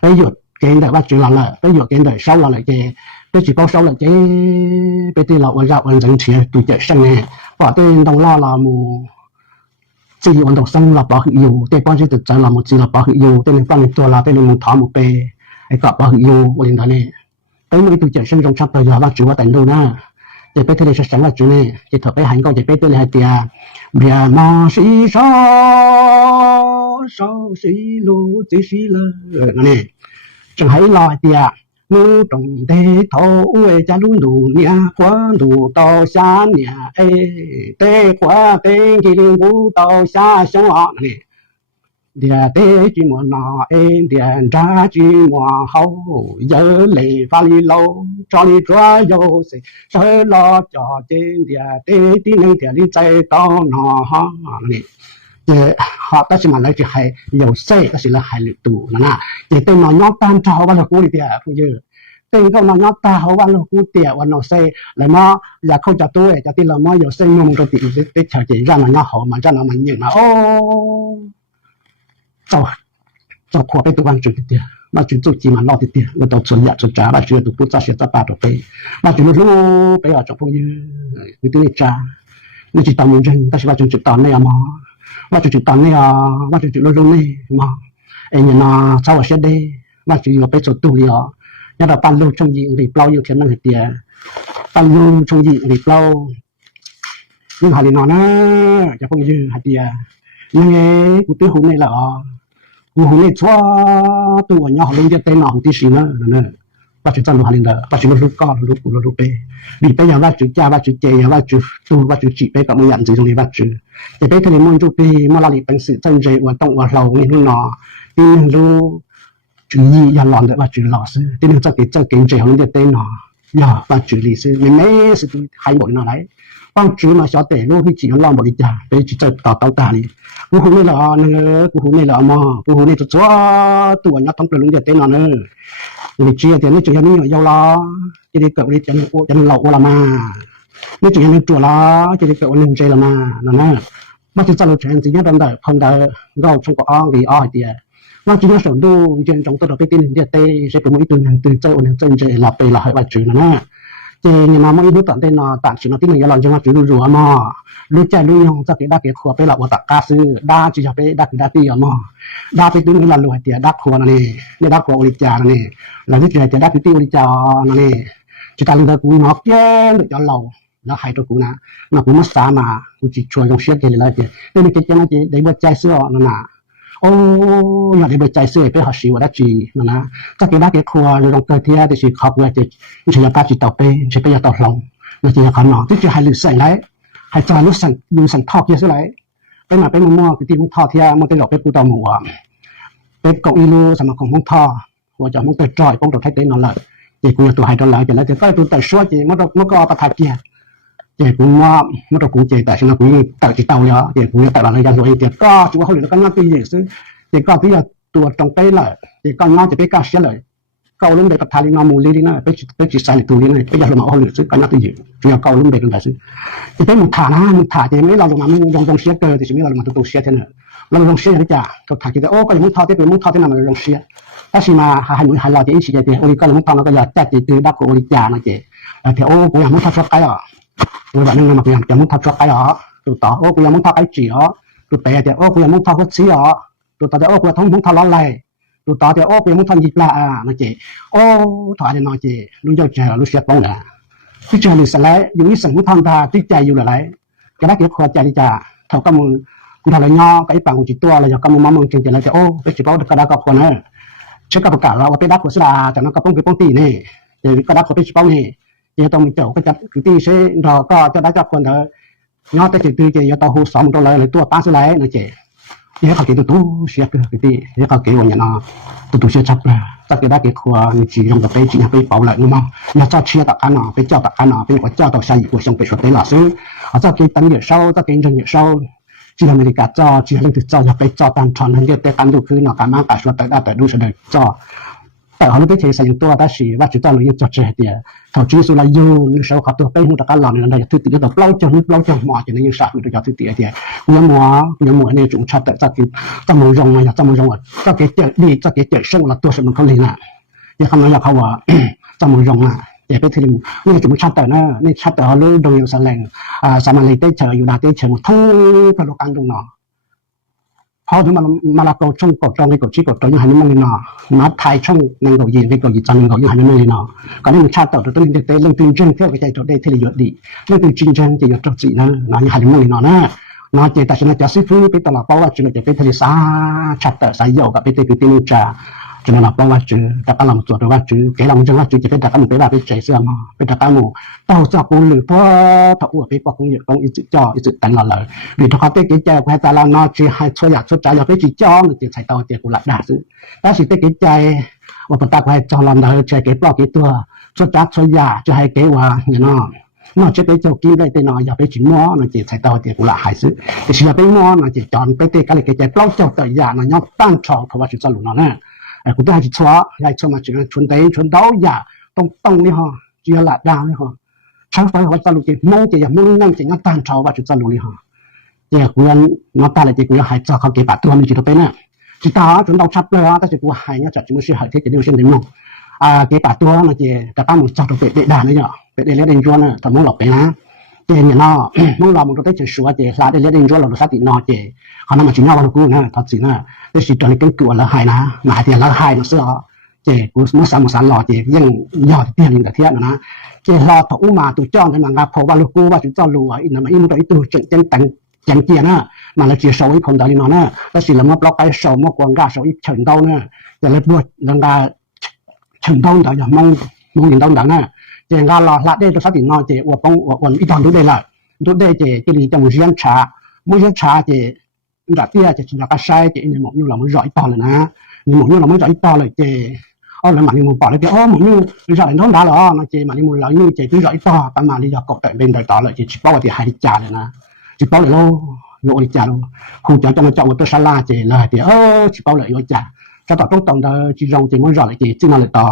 ไปหยุดเกณฑ์แต่ว่าจุละไปหยุดเกณฑ์แต่เช้าละเกไปจี高烧了เกไปที่เราว่าวันจังเฉียตัวเจ็บ生呢ว่าตัวต้องล่าลามูจีวันต้อง生ละบ่อยู่แต่ป้อนสิตึกใจละมูจีละบ่อยู่แต่นึงฟังตัวละแต่นึงถามมูไปไอ้กะบ่อยู่วันนั้นนี่ไปมื้อตัวเจ็บ生中差不多ว่าจุว่าแต่ดูนะจะไปที่ได้สังว่าจุนี่จะถไปหันก็จะไปตัวเลยเตียเบียมาสิซอซอสิลูจิสิละนี่จังให้รอเตียนูตรงเดทอเวจะลุดูเนี่ยกว่าดูต่อชาเนี่ยเตกว่าเต็งกินกูต่อชาชงอ่ะนี่เดียเตจิมัวนาเดียจ้าจิมัวเฮาเยอะเลยฟาลีโลจอลีจัวโยสิเชลอจอเจนเดียเตที่นึงเดียลิใจต้อนอฮะนี่họ ta chỉ mà lấy chỉ hay nhiều xe ta chỉ là hay lực tụ nó nè chỉ tên nó nhóc tan trao vào là cú đi tiệt cũng như tên câu nó nhóc ta hậu vào là cú tiệt vào nó xe lại mà giờ không cho tôi cho tin là mà nhiều xe nhung tôi tiệt để chờ chỉ ra nó nhóc hậu mà ra nó mình nhìn mà ô cho khoa cái tụ văn chuyện tiệt mà chuyện tụ chỉ mà lo tiệt nó tụ chuẩn nhật chuẩn trả mà chuyện tụ bút ra sẽ ta ba tụ pe mà chuyện nó lúc bây giờ cho phong như như tiếng cha như chỉ tao muốn chân ta sẽ vào chuyện tao này màว่าจุดตอนนี้ว่าจุดรุ่นนี้มาเอ็งเนี่ยชาวเชดได้ว่าจุดเราไปจุดตู้เลยเนี่ยเราปั้นลูกชงยิงรีเปล่าอยู่เช่นนั้นเดียปั้นลูกชงยิงรีเปล่ายิ่งหาลีนอนะจะพงยืนหาเดียยังไงกูตื้อหูนี่แหละกูหูนี่ชั่วตัวเนี่ยเขาลงจะเต้นหนองที่สีนั่นน่ะว่าจุดจันทร์หาลีนเด้อว่าจุดลูกก้อนลูกเป้รีไปอย่างว่าจุดจ้าว่าจุดเจียว่าจุดตู้ว่าจุดจีไปกับมือยันจีตรงนี้ว่าจุดจะไปที่นี่มันจุดปีมาลาลีเป็นสื่อจันเจว่าต้องว่าเรานี่นู่นนอที่นึงรู้จุดยี่ยันหลอนเลยว่าจุดหล่อซื้อที่นึงจะติดจะเก่งใจเขาจะเต้นหนอย่าว่าจุดลีซื้อไม่สิใครบอกหน่อยป้องจุดมาชอบเตะลูกที่จีนลองบริจาคไปจุดจะต่อการนี่กูหูนี่เหรอเนื้อกูหูนี่เหรอมากูหูนี่จะชั่วตัวเนี่ยต้องเปลี่ยนจะเต้นหนอเนื้อนี่จีเดี๋ยวนี้จุดนี้ยาวล้อจะได้เกิดวันจะหลอกว่ามานี่จุดนี้ตัวล้อจะได้เกิดวันหนึ่งใจละมานั่นนะมาจะเราเชิญสิ่งนี้ตอนเดิมคนเดิมเราชงกับอ้อวีอ้อเดียว่าจริงๆส่วนดูจริงๆตรงตัวเราไปตีหนึ่งเดียเต้ใช้เป็นมือตัวหนึ่งตื่นเจ้าหนึ่งเจ้าใจหลับไปหลับให้ว่าจุดนั่นนะเจนี่มาไม่รู้ตอนเต้นนอต่างสิ่งที่หนึ่งยังหลังจังว่าจุดรัวมารู้ใจรู้ยังจะเกิดได้เกิดขวบไปหลับว่าตักกาซื้อได้จีจะไปได้คือได้ตีอ่ะมาได้ไปตัวนี้หลังรวยเดียได้ขวบนั่นเองนี่ได้ขวบอริจานั่นเองหลังที่จะได้ตีอริจานั่นเองจะการเดินกูนอกแย่เดี๋ยวเราแล้วใครตัวกูนะมากูมาสามากูจิช่วยยงเชื่อใจเลยเดียเดี๋ยวนี้จะนั่นจะได้บัวใจเสื้อนั่นน่ะโอ้อยากได้บัวใจเสื้อไปหาสิวได้จีนั่นนะจะเกิดได้เกิดขวบลงเกิดที่จะสิขอบเลยจะจะอยากการจิตต่อไปจะไปอยากต่อลงนั่นจะอยากขนอที่จะให้ลืมใส่ไรให้ใจรู้สั่งลืมสั่งทอดเยอะสิไรไปมาไปมั่วๆที่มึงทอดที่มันจะหลอกไปกูต่อหมูไปกงอีลูสมัครของมึงทอหัวจะมึงไปจ่อยป้องตัวไทยเต้นนั่นแหละเจ้ากูตัวหายตัวไหลแต่แล้วเจ้าก็ตัวแต่ช่วยเจ้ามันก็ประทับเจ้าเจ้ากูว่ามันตัวกูเจ้าแต่ฉันกูตัดจิตเตาเลยเจ้ากูตัดอะไรอย่างไรเจ้าก็ชัวร์เขาเลยแล้วก็น่าตีเยอะซื้อเจ้าก็ที่จะตัวตรงเต้เลยเจ้าก็น่าจะไปก้าวเสียเลยก้าวลุ่มไปประทานลินามูลีนะไปจิตใส่ตัวนี้เลยไปอยากลงมาเอาเลยซื้อก็น่าตีเยอะเจ้าก้าวลุ่มไปกันได้ซื้อจะเป็นมุขฐานนะมุขฐานเจ้าไม่เราลงมาไม่ยงเสียเกินแต่ฉันไม่เราลงมาตัวเสียเท่านั้นเราลงเสียอย่างนี้จ้าตัวถ่ายกินแต่โอ้ก็ยังมุขทอดที่เป็นมุขทอดที่นั่นมันลงเสียถ้าสิมาหาหนุ่ยหาเราจะอีสิเจโอริก็ลงทางแล้วก็อยากแจกตีดักโอริจานะเจแต่โอ้กูอยากมุทับช็อกไก่อ่ะกูแบบนึงมันกูอยากมุทับช็อกไก่อ่ะตัวต่อโอ้กูอยากมุทับไก่จีอ่ะตัวแต่เจโอ้กูอยากมุทับหัวซีอ่ะตัวต่อเจโอ้กูอยากท้องมุทับร้อนไหลตัวต่อเจโอ้กูอยากมุทับยิบละอ่ะนะเจโอ้ถ่ายนอนเจลุงเจ้าเจลุงเสียป้องแหละที่เจลุงสลายอยู่นี่สังมุทันตาที่ใจอยู่หลายจะได้เกี่ยวกับใจดีจ้าเท่ากับมึงกูทำอะไรย่อกับไอ้ปังกูจิตตัวอะไรอย่างกับมึงมามึงจริงๆแล้วเจโอ้ไปจิตป้องกระดาษกับคนนั้น ชื่อกับประกาศว่าเป็นดักกุศลาจากนั้นก็ป้องไปป้องตีนี่เดี๋ยวก็ดักเขาไปชิป้องนี่เดี๋ยวต้องมีเจ้าก็จะคือตีเช่เราก็จะได้จากคนเถอะย้อนแต่จุดตีเดี๋ยวต้องหูสองตัวเลยตัวป้าสไลด์นะเจ๊เดี๋ยวเขาเกี่ยวตู้เสียคือตีเดี๋ยวเขาเกี่ยวอย่างนั้นตู้เสียชับเลยถ้าเกิดได้เกี่ยวขวามีจีนกับไปจีนไปเป่าเลยนึกมั้งเนี่ยเจ้าเชียตักกันไปเจ้าตักกันเป็นว่าเจ้าต้องใช้หัวช่างไปช่วยได้หล่ะซึ่งเจ้าเกี่ยวตั้งเหยียดเศร้าเจ้าเกี่ยวจังเหยียดเศร้าจีนอเมริกาเจ้าจีนเรื่องถึงเจ้าอย่าไปเจ้าตันทอนนั่นเยอะแต่การดูคือหน่อการมั่งการช่วยแต่ดูเสด็จเจ้าแต่เขาไม่ได้ใช้สิ่งตัวได้สิว่าจุดต่างๆยังจัดเจเดียเขาจีสุรายูนี่เขาขับตัวไปหุ่นตะการหล่อนี่นั่นจะถือติดตัวเปล่าจังหมอจะนี่ยังสาวอยู่ตัวจะถือติดเดียยังหมอเนี่ยจุงชัดแต่จะกินจะมองยงนะจะมองยงว่าจะเกิดดีจะเกิดช่วงละตัวสมเขาเลยนะยังคำนั้นเขาว่าจะมองยงนะแต่ไปถึงนี่จุงชัดแต่นะนี่ชัดแต่เขาเรื่องดวงยังแสลงสามัญเลยได้เจออยู่ดาได้เจอทั้งพลังการดวงเนาะพอถึงมาลาโกช่องกดตรงในกดชี้กดตรงยังหันมันเลยเนาะมาไทยช่องในกดยีในกดยีจันในกดยังหันมันเลยเนาะก็นี่มันชาติต่อตัวนี้เตะเรื่องตื่นเต้นเที่ยวไปใจตัวได้ที่ละเยอะดีเรื่องตื่นจริงจังจะยอดจีนะยังหันมันเลยเนาะนะเจตนาจะซื้อฟื้นไปตลอดเพราะว่าจุดจะไปทะเลสาชาติต่อสายโยกับไปเตะไปตีนจ่าจุดนั้นเพราะว่าจุดแต่ก็ลำตัวแต่ว่าจุดแกลำจังว่าจุดจะเป็นแต่ก็มันไปว่าไปใจเสื่อมเป็นแต่ก็หมู่เต่าจับปูหรือเพราะถ้าอ้วไปปอกเยอะต้องอีจุจ่ออีจุตันเลยหรือถ้าเขาเตะกิจใจแพ้ตาลานอจีให้ช่วยอยากช่วยใจอยากไปจิจ่อมันจะใช้เต่าเจียกุหลาบด่าซื้อถ้าสิเตะกิจใจว่าปตากไว้จอลอนเลยใจเก็บปลอกกี่ตัวช่วยจักช่วยยาจะให้เกว่าเนี่ยเนาะนอกจากไปเจ้ากินได้แต่น้อยอย่าไปจิหม้อนั่นจะใช้เต่าเจียกุหลาบหายซื้อแต่สิอย่าไปหม้อนั่นจะจอนไปเตะกันเลยใจปลอกเจ้าต่อยานั่นยอกตั้งช่องเพราะว่าจะสรุปเนาะนะกูได้ที่ชัวยายชมาจึงชวนเตยชวนเดาอย่าต้องนี่ฮะเจียละดาวนี่ฮะช่างไฟว่าจะรู้จีมองจีอย่ามองนั่งจีงั้นตานชาวว่าจะรู้นี่ฮะเจ้ากูยันนับตาเลยจีกูยังหายจากเขาเก็บปัดตัวมีจีตัวไปเนี่ยจีตาจนเราชับเลยแต่จีกูหายเนี่ยจากจีมันเสียหายที่จะดูเช่นเดิมมั้งเก็บปัดตัวนะจีแต่ป้าหมูจับตัวเป็ดด่าเนี่ยเป็ดเลี้ยงเองจวนน่ะแต่มองหลอกไปนะเจเนี่ยเนาะมองเรามันก็ได้เจอชัวเจลาได้เลี้ยงเองจวนเราสักตินอเจเขานำมาจีเงาวันกูนะทัดสินะแต่สิตอนนี้เป็นกลัวแล้วหายนะมาเดียวแล้วหายเนาะเสื้อเจกูมุสานหล่อเจยังยอดเตี้ยลิงกับเทียนนะเจรอถอุมาตัวจ้องที่มันกับพอว่าลูกกูว่าจะจ้องรัวอินมาอินตัวตัวเจนแต่งจังเกียนะมาแล้วเจโซ่อีคนตอนนี้นะแล้วสิแล้วมาบล็อกไปโซ่มากวางกาโซ่อีเฉินเต้านะจะเล็บด้วยลังกาเฉินเต้าแต่อย่ามองเห็นเต้าดังนะเจงกาลอละได้ตัวสักตินอเจอวปงอวอีตอนดูได้ละดูได้เจที่นี่จะมุ่งเรียนช้ามุ่งเรียนช้าเจดัดเตี้ยจะจินตนาการใช้เจนี่หมกยูเราไม่ร้อยต่อเลยนะนี่หมกยูเราไม่ร้อยต่อเลยเจเอาเลยมันนี่มึงบอกเลยเจหมกยูร้อยท้องด่าหรอนะเจมันนี่มึงเรายูเจที่ร้อยต่อประมาณนี้จะกดแต่เป็นร้อยต่อเลยเจชิบว่าที่หายจ่าเลยนะชิบว่าเลยโลโยอิจ่าโลคงจะมาจับวัตถุสลาเจเลยเจชิบว่าเลยโยจ่าจะต่อต้องเดินจีรงเจมันร้อยเจจีนั่นเลยต่อ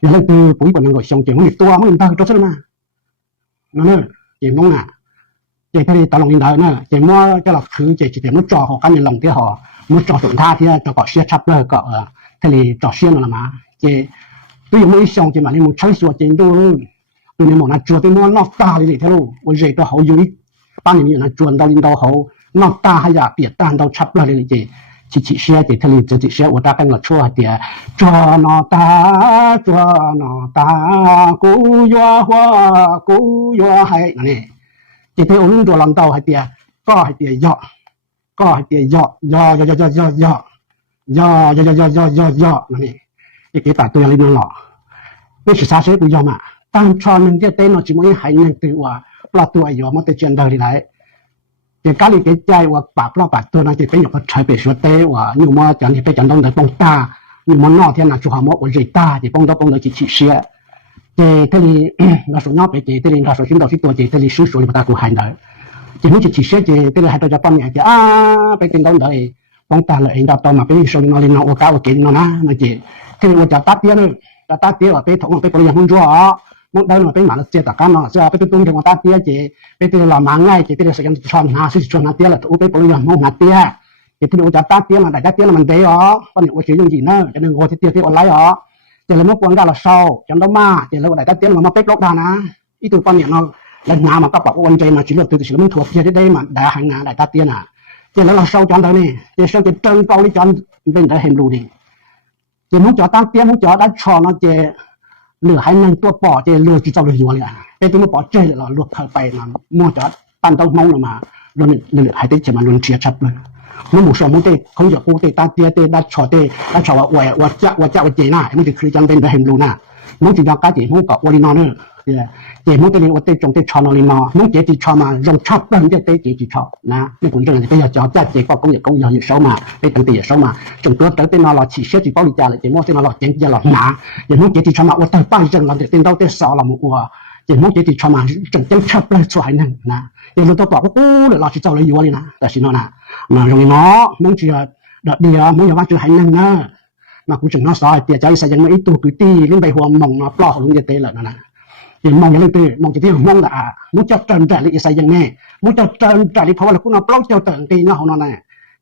อย่างนั้นคือปุ๋ยบนนั้นก็ส่งเจมันมีตัวมันมีตาตัวใช่ไหมนั่นเนี่ยเจน้องอ่ะเจพอดีตอนลงอินเดียเนี่ยเจมั่วจะหลับคืนเจจิตมั่วจ่อของกันในหลงที่หอมั่วจ่อสุนท่าที่จะก่อเสียชับเลยก็ทะเลจ่อเสียนั่นแหละมาเจตัวอย่างมั่วส่งเจมันนี่มั่วใช้ส่วนเจดูตัวนี้มั่วน่ะจ่อตัวมั่วนอกตาเลยที่รู้ว่าเจตัวเขาอยู่ป้านนี้นะจวนดาวลินดาวเขานอกตาให้ยาเปียตานดาวชับเลยเจชิเสียเจทะเลจะเสียวัดกันก็ชั่วเดียจ่อนอตาจ่อนอตากูยัวหัวกูยัวให้นี่เจเทอลุ่งตัวลำเต้าให้เตียก็ให้เตียย่อก็ให้เตียย่อย่นี่ไอ้เกตาตัวยังลิ้นหล่อไม่ศึกษาเสียกูยอมอ่ะตั้งชอนนึงเจเต้นอจิมวยหายนึงตัวปลอดตัวอยู่มันจะเจนเดอร์ได้เจการลิเกใจว่าปากปลอดปากตัวนั้นจะเป็นอย่างใช้ไปช่วยเตะว่าอยู่มาจันที่ไปจันต้องเดินปงตาอยู่มันนอกที่นั่นชัวร์มว่าใจตาที่ปงต้องจิตเสียเจทะเลเราส่งน้องไปเจทะเลเราส่งชิ้นต่อชิ้นตัวเจทะเลซื้อสวยมาตากูหายได้เจนู้จิตเสียเจทะเลหายตัวจะปั้มเนี่ยเจไปกินต้องได้ปงตาเลยเองเราต่อมาไปส่งนอรินโอกาโอเกนนะนะเจทะเลว่าจะตัดเตี้ยเลยตัดเตี้ยว่าไปถงไปปริยังหุ่นจั่วมันได้มาเป็นหมาเจตกันเนาะจะไปตุ้งถึงว่าตัดเตี้ยเจไปตีเรามาง่ายเจตีเราสักอย่างชอบหาชอบหาเตี้ยแล้วอุไปปริยังมองหาเตี้ยเจที่เราจะตัดเตี้ยมาได้เตี้ยมันเตี้ยอ๋อตอนนี้ว่าเชื่อจริงๆนะจะนึกว่าเตี้ยที่ออนไลน์อ๋อเจเราไม่ควรการเราเศร้าจังต้องมาเจเราได้ตัดเตี้ยมาเป็กล็อกดานะอีตัวตอนนี้เนาะแล้วน้ำมันก็ปอกวันใจมาชิลล์ตัวชิลล์มันถั่วเจได้มาได้หางงานได้ตัดเตี้ยน่ะเจแล้วเราเศร้าจังตอนนี้เจเศร้าเจเติมเกาหลีจังเป็นได้เห็นดูดิเจมุ้งจ่อตั้งเตี้ยมุ้งจ่อได้ชอเนาะเจเหลือให้นั่งตัวปอเจเลือดจีเจ้าเลยอยู่เลยเป็นตัวปอเจเลยเราลวกเข้าไปนั่นมั่วจัดปั้นต้องมองลงมาโดนเหลือให้ได้จะมาโดนเชียชับเลย nó một số một tê không được cụ tê ta tia tê đã choว่าจะเจน่ะมันจะคือจังเป็นไปเห็นรู้น่ะมันจะยอมกะจิมันก็ว่าลีนอเนี่ยเจมันตะนี่ว่าเตจงเตชอนลีนอมันเจจิชอมายงชอบเป็นเตจิชอนะนี่คุณจังไป要จะเจก็工业有手嘛ไปตั้งแต่手嘛จงตัวเตเตนอเรา起写จิ保利家了เจมันเตนอเราเจนเราหนาเจมันเจจิชอมาว่าตั้งป้ายจังเราเตน到เตสอเรามัวเจมันเจจิชอมาจงชอบเลยสวยนึงนะยังรู้ตัวบอกว่าโอ้เราสิเจ้าเลยอยู่เลยนะแต่สิเนาะนะมาตรงนี้เนาะมันจะเดี๋ยวมันอย่าว่าจะให้นึงนะมากูจึงเนาะซอยเตียใจใส่ยังไม่ตัวคือตีเล่นไปหัวมองเนาะปลอกลงจะเตะเลยนะยังมองยังเล่นเตะมองจะที่มองละมันจะเติมแต่ใส่ยังแน่มันจะเติมแต่เพราะว่ากูเนาะปลอกจะเติมตีเนาะเฮาเนาะนะ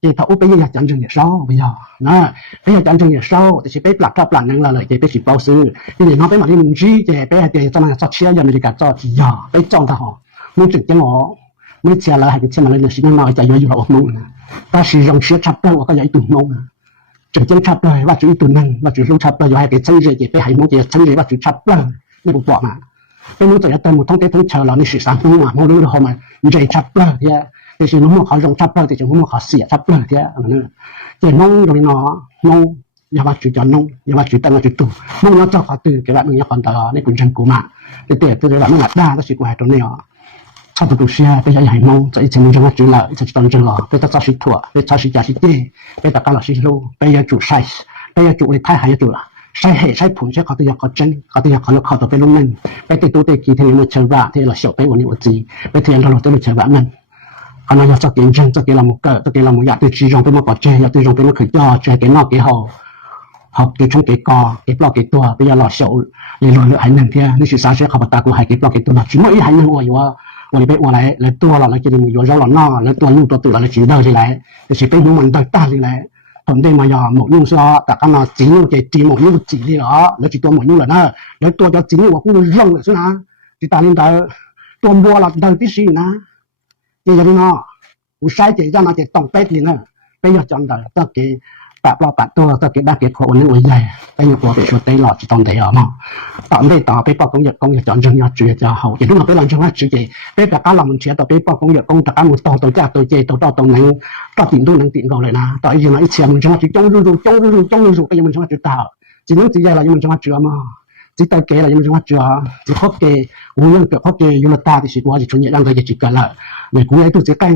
เจถ้าอุปยาจังจังเนี่ยเศร้าไปยานะไปยาจังจังเนี่ยเศร้าแต่สิไปปลักถ้าปลักนึงละเลยเจไปสิเป้าซื้อที่นี่เนาะไปมาที่มึงจี้เจไปเจจะมาจะเชียร์อเมริกาจอที่ยาไปจ้องทหารมึงจึงจังอ๋อไม่เชียร์ละให้เชียร์มาเลยสิมาจะอยู่ละมึง但是用写插标我ก็有一段梦正正插标ว่าจะ一段นึงว่าจะรู้插标ให้ไป趁热嘅ไปให้มึงจะ趁热ว่าจะ插标นี่บ่บอกมาไปมึงจะ要等มึง通通chờ了你是3分嘛มึงรู้แล้วมั้ย你จะ插标เนี่ยแต่是มึงเขา用插标แต่มึงเขาเสีย插标เนี่ยเจน้องอยู่นี่เนาะน้องอย่าว่าจะน้องอย่าว่าจะตั้งจะตู้มึงเนาะเจ้าเขาตื่นแกว่ามึงอย่าคนตลอดนี่คุณจังกูมาแต่ตัวว่ามึงหลับได้ก็สิกูให้ตัวนี้差不多是啊，被人害梦，在以前就我住了，就当真了，被他找水土，被找水家是地，被他搞了水路，被人住晒，被人住为太还要住了，晒黑晒盆些，เขา都要เขา真，เขา都要เขาเราเขาตัวไปลงนั่นไปติดตัวเด็กกี่ทีมันเชื่อว่าที่เราเสียไปวันนี้วันจีไปเทียนเราตัวเราเชื่อว่านั่นเขาเราอยากจะกินจังจะกินเราหมูเกลือจะกินเราหมูอยากตัวจีจงไปมาก่อเจอยากตัวจงไปมาขืนย่อเจกินนอกกี่ห่อhọc cái trong cái cò cái block cái tua bây giờ là sầu liền rồi hai lần kiaนี่สื่อสารเสียขับตากูให้cái block cái tuaนะchỉ mỗi hai lầnว่าอยู่ว่าวันนี้ไปว่าอะไรตัวเราจะมีอยู่เราหน้าแล้วตัวลูกตัวตื่นเราจะได้สิไรจะสิเป็นมันได้ตาสิไรตอนได้มายาหมกยุ่งซะแต่ก็มาจีนู่นจะจีหมกยุ่งจีนี่เหรอแล้วจีตัวหมกยุ่งเหรอนะแล้วตัวจะจีนี่ว่ากูร่องเลยสินะจีตาลินได้ตัวบัวเราได้ที่สินะนี่อย่างนี้เนาะกูใช้เจจะมาจะต้องไปที่นั่นไปอยากจำได้ต้องเกปะเราปะตัวต้องเก็บได้เก็บคนนึงไว้ใหญ่ไปอยู่ตัวไปช่วยเตะหลอดจีตอนเตะออกมาตอนได้ต่อไปปอกcông nghiệp chọn chân nhặt chuyện cho hậu chỉ đúng là cái lần trong hết chuyệnไปปะการlàm chuyệnต่อไปปอกcông nghiệp công tácการmột tổ chức tổ chế tổ đó tổ nàyก็ติดดูนังติดก่อนเลยนะต่ออีกอย่างอีกเชียร์มันจะมาจ้องดูไปยังมันจะมาจุดต่อจีนู้นจีใหญ่ละยังมันจะมาเจือมาจีตะเกละยังมันจะมาเจือจีฮอกเกกูยังเกิดฮอกเกยูโรตาที่สิกูว่าจะชวนยังก็จะจิกันละเนี่ยกูไอ้ตัวจะกัน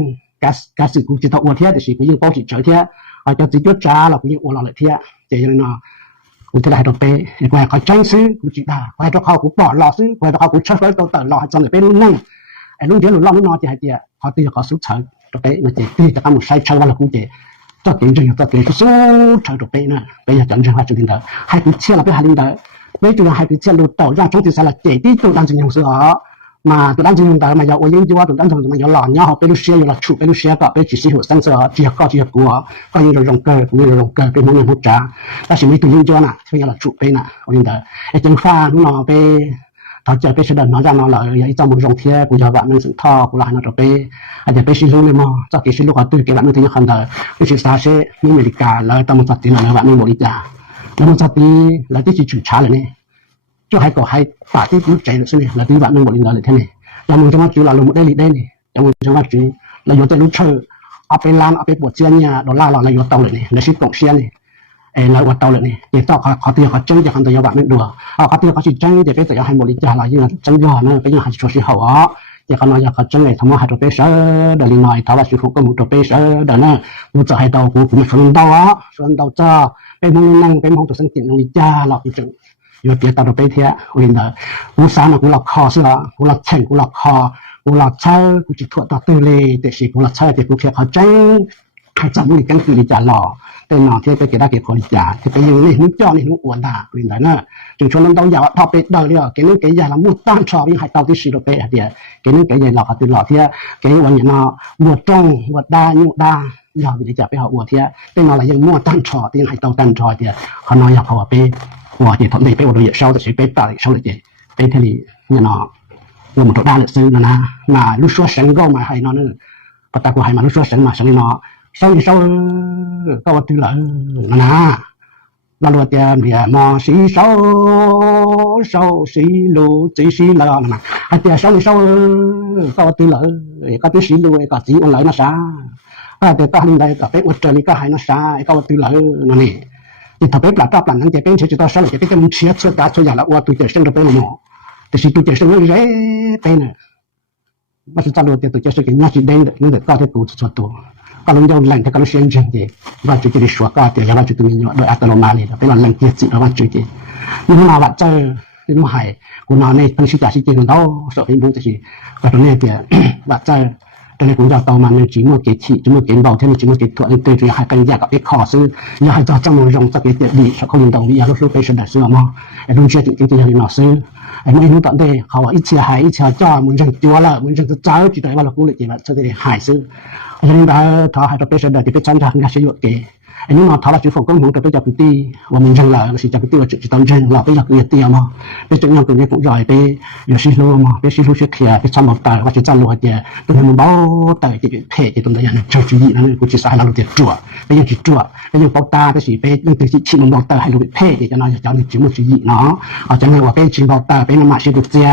การสื่อกูจะต้องอวดเทียที่สิกูยังป้องจิตเฉยเทียอาจจะจิตยศจ้าเรากูยังอวดเราเลยเทียเจยังเนาะกูจะได้ตัวเป้กูให้เขาใจซื้อกูจิตได้กูให้ตัวเขากูปลอดหล่อซื้อกูให้ตัวเขากูเชิดไว้ตัวเต๋อหล่อให้จนเลยเป็นรุ่นนั่งไอ้รุ่นเดียวรุ่นรอบรุ่นนอจะให้เดียเขาตีเขาสู้เฉยตัวเป้นะเจตีจะทำหมดใช้เชิดวันละกูเจตัวเก่งจริงตัวเก่งสู้เฉยตัวเป้นะไปอยากจันทร์ว่าจุดนี้เด้อให้กูเชื่อเราไปหาลิงเด้อไม่จุดให้กูเชื่อรู้ต่ออย่างช่วงที่สารเจตีตัวดังจริงอย่างเสือmà tụi anh dùng đời mà giờ oyên chưa tụi anh dùng mà giờ lỏn nhau họcไปรู้เสียอยู่ละฉุไปรู้เสียก็ไปchỉหัวตั้งเสือจีก็จีกัวก็ยังเราลงเกอยังเราลงเกอไปมองยังหัวจ้าแต่สิ่งนี้ตัวยิ่งจ้าน่ะที่ยังละฉุไปน่ะoyên đờiไอ้จังฟ้าน้องไปถ้าจะไปเสด็จน้องจะน้องเลยอย่างที่จำบุญลงเทียกูจะแบบนั่งสุนทรกูหลานเราไปอาจจะไปสิ่งนู้นเลยมั้งจะกี่สิ่งลูกเขาตื่นเกี่ยวกับนั่งที่ยังคันเดอไปศึกษาเช่ไม่อเมริกาแล้วต้องมาจัดตีเลยแบบไม่บริจาคแล้วมันจัดตีแล้วที่จุดช้าเลยนี่就还搞还把这股ใจ了是呢แล้วที่แบบนั่งบริจาคเลยท่านนี่ยังมึงจะมาจูเราลงได้หรือได้นี่ยังมึงจะมาจูเราอยู่แต่รู้เชื่อเอาไปล้านเอาไปปวดเสียเนี่ยดอลลาร์เราอยู่เตาเลยนี่ในชีวิตของเสียนี่เราวัดเตาเลยนี่เดี๋ยวต้องเขาตีเขาจังจะคันตัวยับไม่ดูเอาเขาตีเขาจังเดี๋ยวไปแต่ยังให้บริจาคเรายังจังย่อนะไปยังให้ช่วยสิเขาเดี๋ยวเขาน้อยเขาจังเลยทำมาให้ตัวเปเซอร์เดี๋ยวน้อยถ้าว่าสิฟุกก็มุตัวเปเซอร์เดี๋ยวนะมุจะให้เตากูมีส่วนเตาส่วนเตาจ้าไปมองนั่งไปมองตัวสังเกตบริจาคเราจริงอยู่เตียตาตัวไปเทียกูเห็นเด้อกูสามกูหลักคอเสือกูหลักแข่งกูหลักคอกูหลักเช่ากูจิตถั่วต่อตื้อเลยแต่สิกูหลักเช่าแต่กูแค่เขาใจให้จำมือกันคือดิจาหล่อแต่หนอที่ไปเกิดได้เกิดคนดิจาที่ไปยืนนี่นึกจ้อนี่นึกอ้วนด่ากูเห็นเด้อเนาะจึงชวนน้องเตาอยากพอไปเด้อเดียวเกนึกเกยใหญ่ละมุดตั้งชอบยังให้เตาที่สิตัวไปเดียวเกนึกเกยใหญ่หล่อเขาตื่นหล่อเทียเกยวันอย่างเนาะบวชจ้องบวชด่ายุด่าอยากดิจาไปหาอ้วนเทียแต่หนออะไรยังมั่วตั้งชอบยังให้เตาตั้งชอบเดียวเขาน้อยอยากเขาไปว่าที่ทำได้ไปว่าเราอยากเช่าแต่สิไปตายเช่าเลยเจไปทะเลเนี่ยเนาะเราหมดตัวได้เลยซื้อนะมาลูกชัวเซ็งก็มาให้เนาะนี่ปตากูให้มาลูกชัวเซ็งมาเซ็งเนาะเช่าก็ว่าตื่นเลยนะเราเราจะเรียมอสีเช่าสีลูจีสีละนะให้เจ้าเช่าก็ว่าตื่นเลยก็ตื่นสีลูก็สีอะไรนะซะก็ ก็แต่ตอนใดก็ไปอดเจนี่ก็ให้น้องชายก็ตื่นเลยนั่นนี่ที่ถ้าไปปลาตาปลานั้นจะเป็นเชื่อต่อสเลยจะเป็นเชื่อตาช่วยอย่างละว่าตัวเชื่อไปเลยเนาะแต่สิตัวเชื่อเลยไปเนี่ยมันจะรู้แต่ตัวเชื่อกันน่าจะได้นั่นแต่ก็ได้ตัวส่วนตัวก็ลงยาวแรงแต่ก็รู้เสียงจังเดียว่าจุดที่ชัวร์ก็แต่ยังว่าจุดนี้โดยอัตโนมัติเลยเป็นแรงเกียรติว่าจุดที่นี่มาว่าเจอนี่มาให้กูนอนในทั้งชีวิตชีวิตเราสอบเป็นบุญที่ก็ตรงนี้เดียว่าเจอแต่ในกูจะต่อมาในจีมัวเกจิจีมัวเกนเบาที่มันจีมัวเกตัวนี้ตัวที่ให้กันแยกกับเอ็กคอร์ซื้ออยากให้จะจำนวนยงสักเดียดีเขายินตรงนี้อยากรู้ไปเสด็จซื้อมาไอ้ลุงเชื่อจริงๆอย่างนี้หน่อซื้อไอ้ไม่รู้ตอนเด็กเขาว่าอีเชียหายอีเชียจ้ามันจะจัวละมันจะเจ้าจิตใจว่าเรากูเลยจีแบบจะได้หายซื้ออันนี้ได้ถ้าให้เราไปเสด็จที่ไปชั้นทางงานเสียเยอะเกอันนี้มาถ้าเราจะฝึกก็คงจะไปจับตีว่ามันจังเลยสิจับตีว่าจะต้องจังเราไปอยากเรียนเตี้ยมาไปจุดนั้นตรงนี้กูใหญ่ไปอยู่สิรู้มาไปสิรู้เชื่อเขียไปทำมาตายว่าจะจังรู้เดียตรงนี้มันเบาแต่ที่เพจตรงนี้นะเจ้าจีนั่นกูจะสายเราจะจั่วไปยังจั่วไปยังเบาตาไปสิไปยังตีชิมันเบาตาให้รู้เพจจะน่าจะจังจีมุจีเนาะเอาจังเลยว่าไปชิมเบาตาไปน้ำมาชิบุเจีย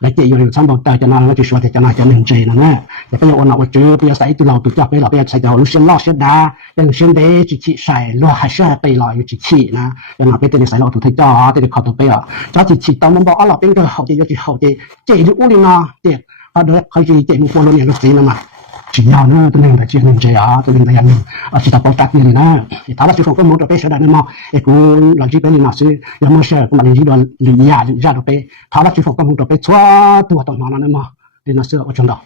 แล้วเกี่ยวกับทำเบาตาจะน่าเราจะชัวร์จะน่าจะหนึ่งใจนั่นแหละแต่ไปยังวันเราเจอไปยังใส่ตัวเราตัวจับไปเราไปใส่เราลูกเสียล้อเสียดายังเสียเดจิชิใส่ล้อ还是被老有机器呢，然后被这里塞老土太早，这里靠到背啊，早机器到门包阿老边个好的有就好的，这就屋里呢，对，啊对，可以这么过了年都知了嘛。只要呢，都能在这能这样，都能在样啊，其他包扎的呢，他那就说个毛着背手的嘛，一个老几辈的那是，要么是个嘛年纪多离呀，人家都背，他那就说个毛着背错多到哪了嘛，那是我知道。